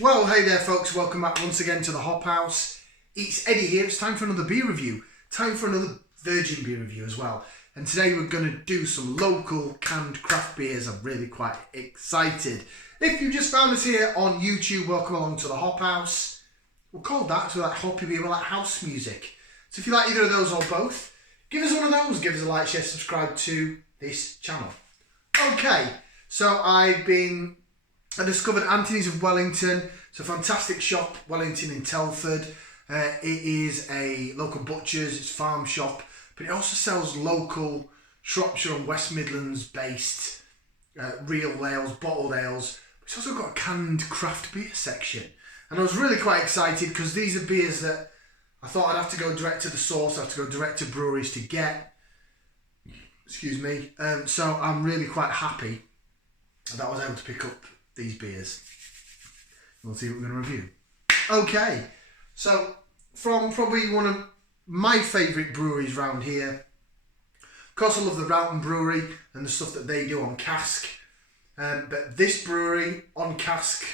Well, hey there folks, welcome back once again to the Hop House. It's Eddie here. It's time for another beer review. Time for another virgin beer review as well. And today we're going to do some local canned craft beers. I'm really quite excited. If you just found us here on YouTube, welcome along to the Hop House. We'll call that, so we like hoppy beer, we like house music. So if you like either of those or both, give us one of those. Give us a like, share, subscribe to this channel. Okay, so I discovered Anthony's of Wellington. It's a fantastic shop, Wellington in Telford. It is a local butcher's, it's a farm shop, but it also sells local Shropshire and West Midlands based real ales, bottled ales. It's also got a canned craft beer section. And I was really quite excited because these are beers that I thought I'd have to go direct to the source, I have to go direct to breweries to get. Excuse me. So I'm really quite happy that I was able to pick up these beers. We'll see what we're going to review. Okay, so from probably one of my favourite breweries around here. Of course, I love the Wellington Brewery and the stuff that they do on cask. But this brewery on cask,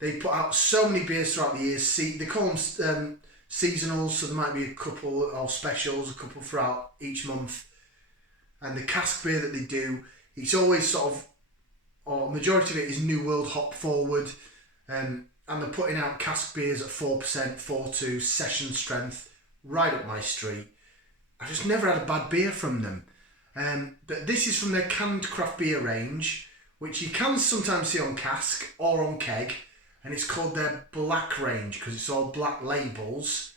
they put out so many beers throughout the years. They call them seasonals, so there might be a couple or specials, a couple throughout each month. And the cask beer that they do, it's always sort of, or majority of it is New World hop forward, and they're putting out cask beers at 4%, 4.2 session strength, right up my street. I just never had a bad beer from them. But this is from their canned craft beer range, which you can sometimes see on cask or on keg, and it's called their black range because it's all black labels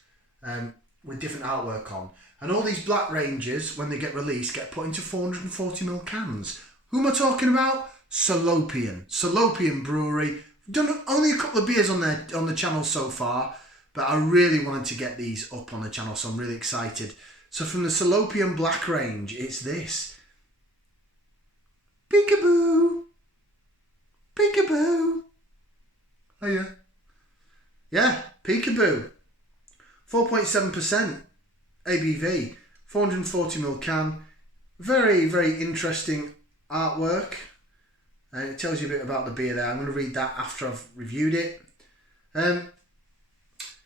with different artwork on. And all these black ranges, when they get released, get put into 440ml cans. Who am I talking about? Salopian Brewery. Done only a couple of beers on the channel so far, but I really wanted to get these up on the channel, so I'm really excited. So from the Salopian Black range, it's this. Peekaboo. Peekaboo. Oh yeah. Yeah, Peekaboo. 4.7% ABV. 440ml can. Very, very interesting artwork. It tells you a bit about the beer there. I'm going to read that after I've reviewed it.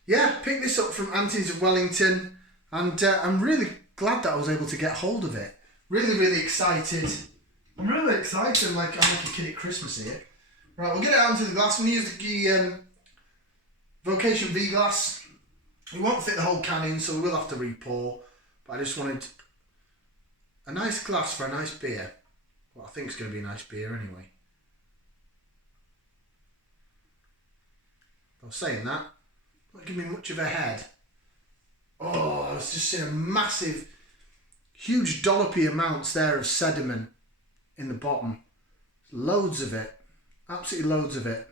Yeah, picked this up from Anthony's of Wellington, and I'm really glad that I was able to get hold of it. Really, really excited. I'm really excited, I'm like a kid at Christmas here. Right, we'll get it out into the glass. I'm going to use the Vocation V glass. We won't fit the whole can in, so we will have to re-pour. But I just wanted a nice glass for a nice beer. Well, I think it's going to be a nice beer anyway. I was saying that, not giving me much of a head. Oh, I was just seeing a massive, huge dollopy amounts there of sediment in the bottom. Loads of it, absolutely loads of it.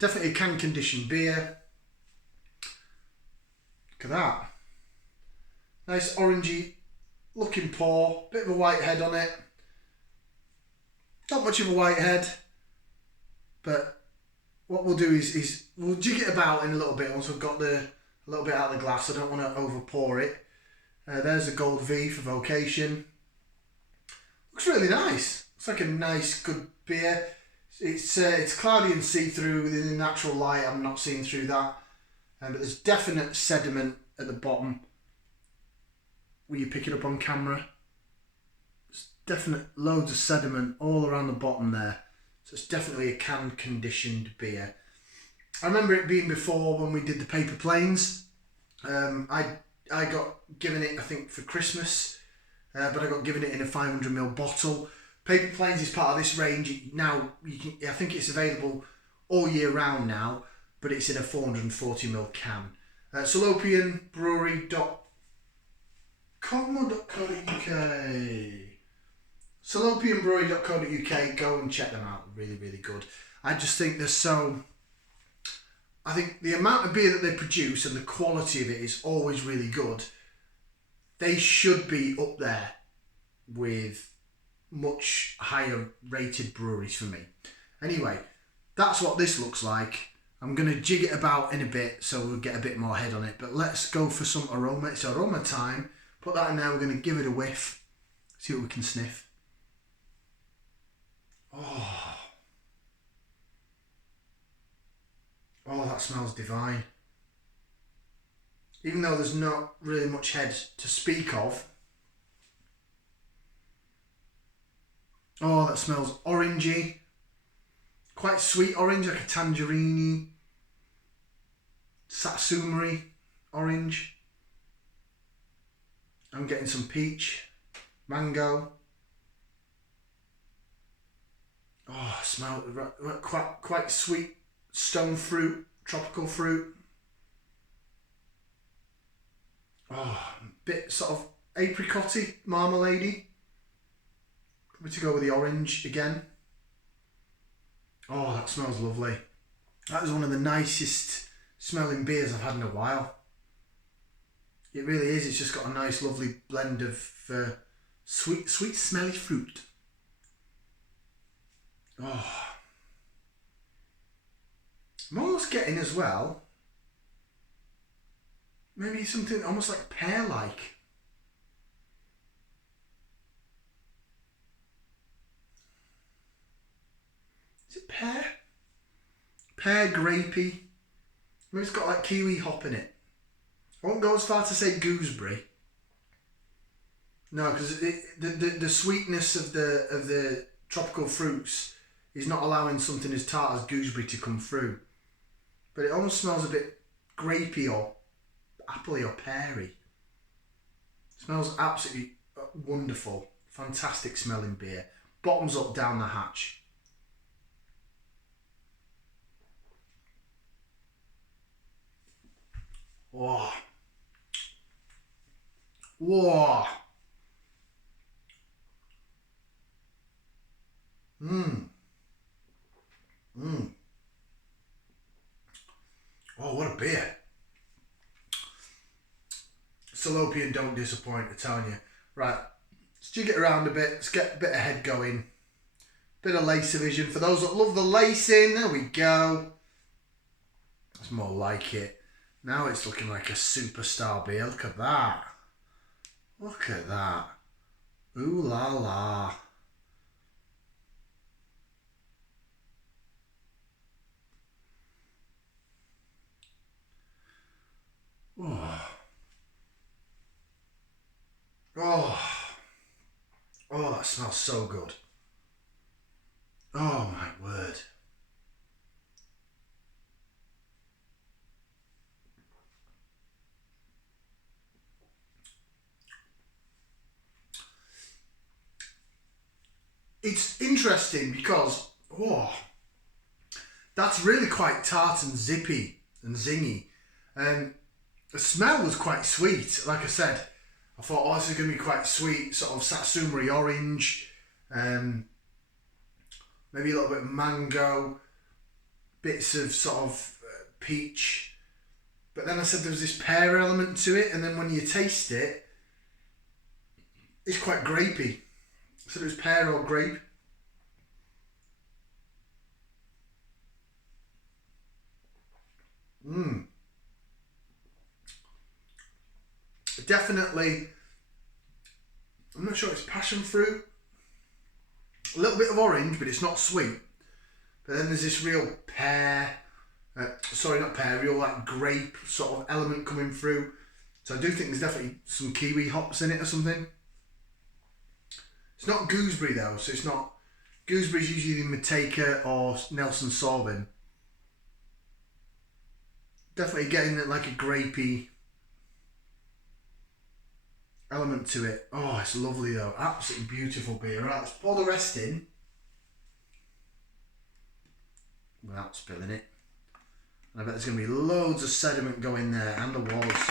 Definitely a can conditioned beer. Look at that. Nice orangey looking pour, bit of a white head on it. Not much of a white head, but what we'll do is we'll jig it about in a little bit once we've got a little bit out of the glass. I don't want to over pour it. There's a gold V for Vocation. Looks really nice. Looks like a nice, good beer. It's cloudy and see-through within the natural light. I'm not seeing through that. But there's definite sediment at the bottom. Will you pick it up on camera? There's definite loads of sediment all around the bottom there. So it's definitely a can conditioned beer. I remember it being before when we did the paper planes. I got given it, I think, for Christmas, but I got given it in a 500ml bottle. Paper planes is part of this range. Now, I think it's available all year round now, but it's in a 440ml can. Salopianbrewery.com.co.uk. Salopianbrewery.co.uk. Go and check them out. Really, really good. I just think I think the amount of beer that they produce and the quality of it is always really good. They should be up there with much higher rated breweries for me. Anyway, that's what this looks like. I'm going to jig it about in a bit so we'll get a bit more head on it. But let's go for some aroma. It's aroma time. Put that in there. We're going to give it a whiff. See what we can sniff. Oh. Oh, that smells divine. Even though there's not really much head to speak of. Oh, that smells orangey. Quite sweet orange, like a tangerine, satsumary orange. I'm getting some peach, mango. Oh, smell quite sweet stone fruit, tropical fruit. Oh, bit sort of apricotty, marmalade-y. Probably to go with the orange again. Oh, that smells lovely. That is one of the nicest smelling beers I've had in a while. It really is. It's just got a nice, lovely blend of sweet, smelly fruit. Oh, I'm almost getting as well. Maybe something almost like pear-like. Is it pear? Pear, grapey. Maybe it's got like kiwi hop in it. I won't go as far to say gooseberry. No, because the sweetness of the tropical fruits is not allowing something as tart as gooseberry to come through. But it almost smells a bit grapey or appley or peary. It smells absolutely wonderful. Fantastic smelling beer. Bottoms up down the hatch. Whoa. Whoa. Oh, what a beer. Salopian don't disappoint, I'm telling you. Right, let's jig it around a bit. Let's get a bit of head going. Bit of lacer vision. For those that love the lacing, there we go. That's more like it. Now it's looking like a superstar beer. Look at that. Look at that. Ooh la la. Oh. Oh. Oh, that smells so good. Oh my word. It's interesting because, that's really quite tart and zippy and zingy. The smell was quite sweet. Like I said, I thought, oh, this is going to be quite sweet, sort of satsumary orange, maybe a little bit of mango, bits of sort of peach. But then I said there was this pear element to it, and then when you taste it, it's quite grapey. So it was pear or grape. Definitely, I'm not sure it's passion fruit. A little bit of orange, but it's not sweet. But then there's this real pear, sorry, not pear, real like grape sort of element coming through. So I do think there's definitely some kiwi hops in it or something. It's not gooseberry though, so it's not. Gooseberry's usually Mateka or Nelson Sauvin. Definitely getting like a grapey element to it. Oh, it's lovely though. Absolutely beautiful beer. Right, let's pour the rest in without spilling it. And I bet there's going to be loads of sediment going there, and there was.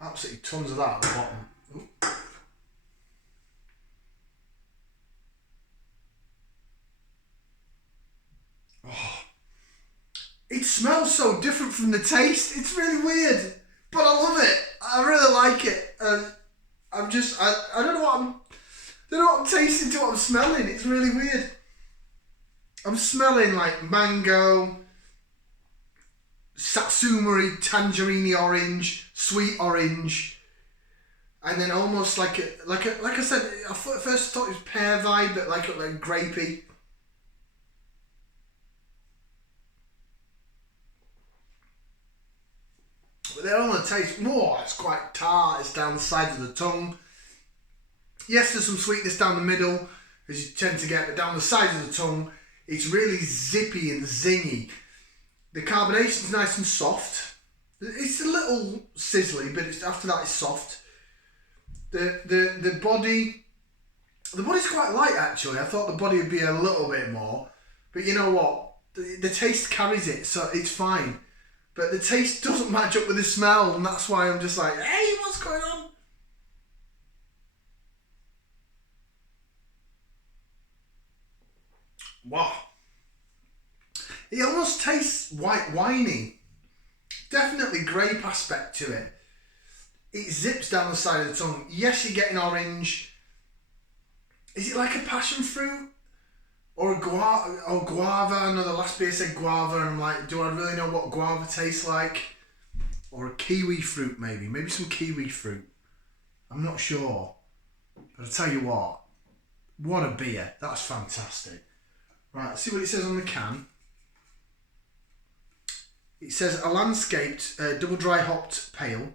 Absolutely tons of that at the bottom. Ooh. Oh. It smells so different from the taste. It's really weird, but I love it. I really like it. I don't know what I'm tasting to what I'm smelling. It's really weird. I'm smelling like mango, satsumary, tangerine orange, sweet orange. and then almost like I said, at first I thought it was pear vibe, but like grapey. But they're on the taste. More, it's quite tart. It's down the sides of the tongue. Yes, there's some sweetness down the middle, as you tend to get, but down the sides of the tongue, it's really zippy and zingy. The carbonation's nice and soft. It's a little sizzly, but after that it's soft. The body's quite light actually. I thought the body would be a little bit more, but you know what? The taste carries it, so it's fine. But the taste doesn't match up with the smell, and that's why I'm just like, hey, what's going on? Wow. It almost tastes white winey. Definitely grape aspect to it. It zips down the side of the tongue. Yes, you're getting orange. Is it like a passion fruit? Or a guava? I know the last beer said guava, and I'm like, do I really know what guava tastes like? Or a kiwi fruit maybe. Maybe some kiwi fruit. I'm not sure. But I'll tell you what a beer. That's fantastic. Right, let's see what it says on the can. It says a landscaped, double dry hopped pale.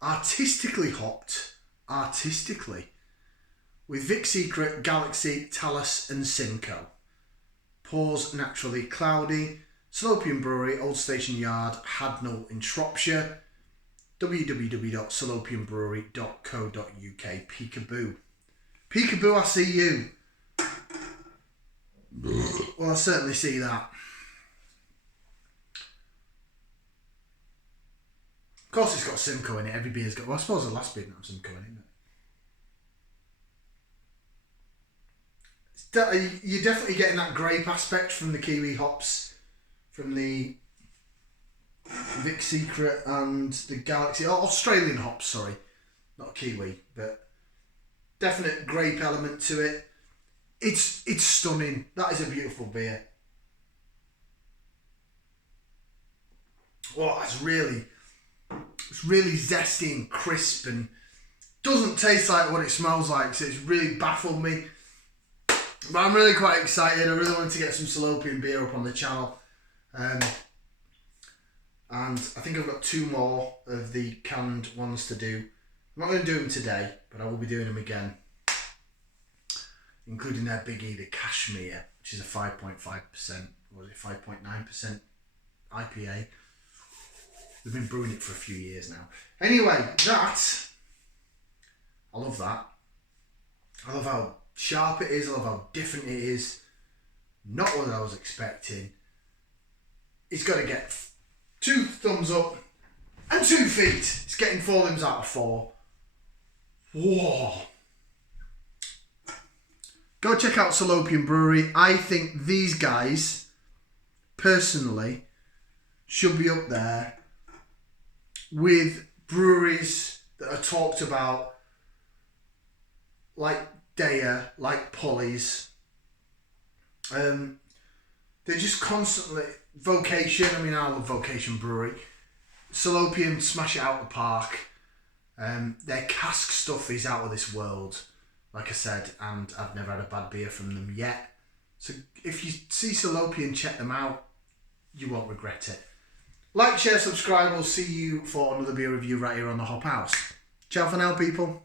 Artistically hopped. With Vic Secret, Galaxy, Talus and Simcoe. Pours naturally cloudy. Salopian Brewery, Old Station Yard, Hadnall in Shropshire. www.salopianbrewery.co.uk. Peekaboo. Peekaboo, I see you. Well, I certainly see that. Of course it's got Simcoe in it. Every beer's got... Well, I suppose the last beer didn't have Simcoe in it. You're definitely getting that grape aspect from the kiwi hops, from the Vic Secret and the Galaxy, Australian hops, sorry, not kiwi, but definite grape element to it. It's stunning. That is a beautiful beer. Oh, it's really zesty and crisp and doesn't taste like what it smells like, so it's really baffled me. But I'm really quite excited. I really wanted to get some Salopian beer up on the channel. And I think I've got 2 more of the canned ones to do. I'm not going to do them today, but I will be doing them again. Including their biggie, the Cashmere, which is a 5.5%, or was it 5.9% IPA. We've been brewing it for a few years now. Anyway, I love that. I love how sharp it is. I love how different it is. Not what I was expecting. It's got to get 2 thumbs up and 2 feet. It's getting 4 limbs out of 4. Whoa. Go check out Salopian Brewery. I think these guys, personally, should be up there with breweries that are talked about like Daya, like Polly's. They're just constantly... Vocation, I mean, I love Vocation Brewery. Salopian smash it out of the park. Their cask stuff is out of this world, like I said, and I've never had a bad beer from them yet. So if you see Salopian, check them out. You won't regret it. Like, share, subscribe. We'll see you for another beer review right here on the Hop House. Ciao for now, people.